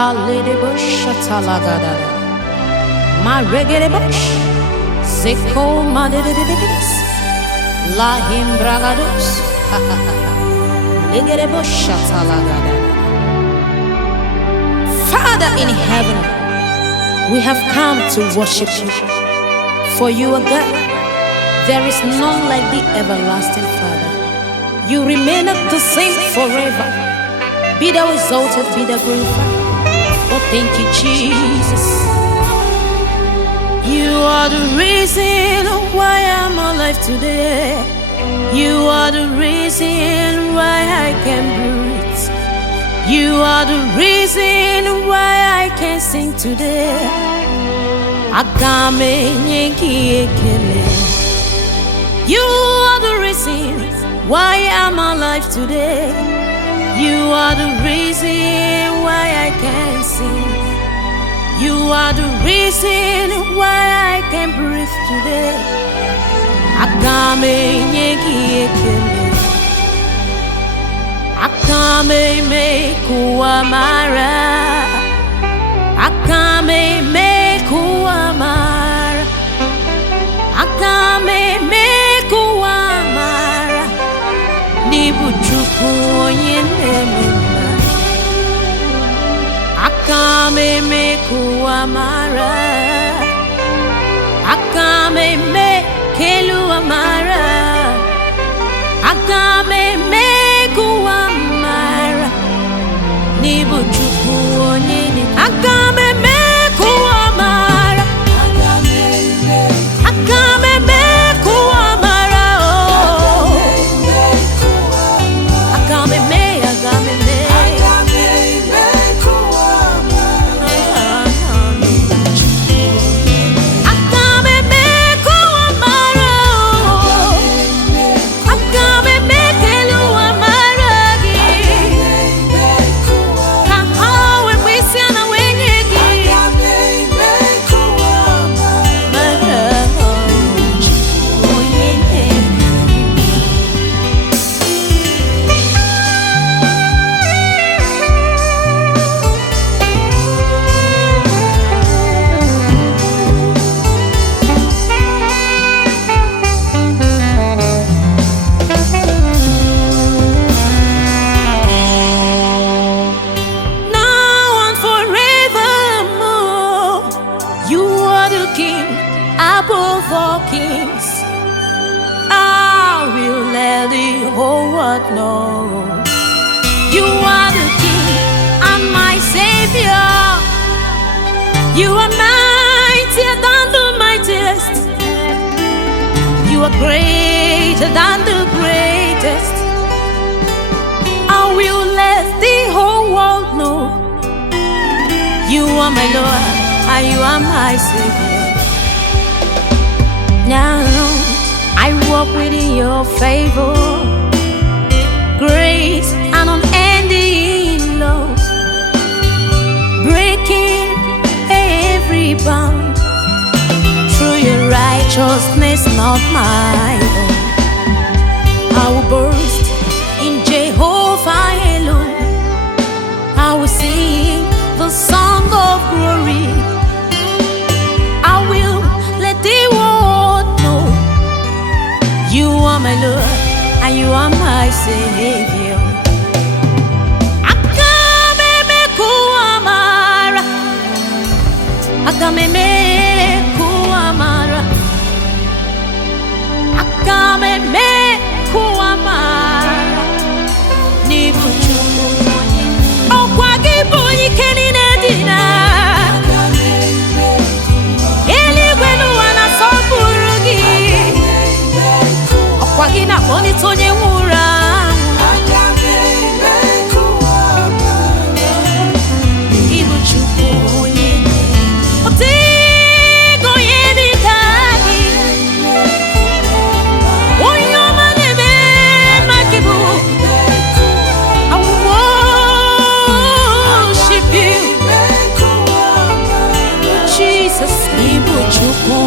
Halidibush Shatalagada Ma Regedibush Zeko Madididis Lahim Bragadus Ligedibush Shatalagada. Father in heaven, we have come to worship you. For you are God. There is none like the everlasting Father. You remain the same forever. Be thou exalted, be thou glorified. Oh, thank you, Jesus. You are the reason why I'm alive today. You are the reason why I can breathe. You are the reason why I can sing today. Enye, ekele. You are the reason why I'm alive today. You are the reason why I can sing. You are the reason why I can breathe today. Enye, ekele. Akame me kuamara. Akame me kuamara. Akame me kuamara. Nibuchuku onyenemena. Akame me kuamara. Akame me keluamara. Akame me kuamara. Nibuchuku onyenemena. Akame me kuamara. Akame me kuamara. Akame me, akame me. Akame me kuamara. Akame me keluamara. Kahawe mwisiana wenyegi. Now and forevermore, you are the King above all kings. I will let the whole world know you are the King and my Savior. You are mightier than the mightiest. You are greater than the greatest. I will let the whole world know you are my Lord and you are my Savior. Now I walk within your favor, grace and unending love, breaking every bound through your righteousness, not my own. I will burst in Jehovah alone. I will sing the song of glory. I will let the world know you are my Lord and you are my Savior. Akame me kuamara. Akame me kuamara. Akame me kuamara. Nibuchuku onyenemena. Okwagi bunyi kenine dina. Eligwe n'ụwa na-asọpụrụ gị. Ọkwa gị na-akpọlite onye nwụrụ anwụ. Ịbụ Chukwu onye ọ dịghị onye dị ka gị. Onye ọma na-eme maka gị bụ. I will worship you, Jesus. Ịbụ Chukwu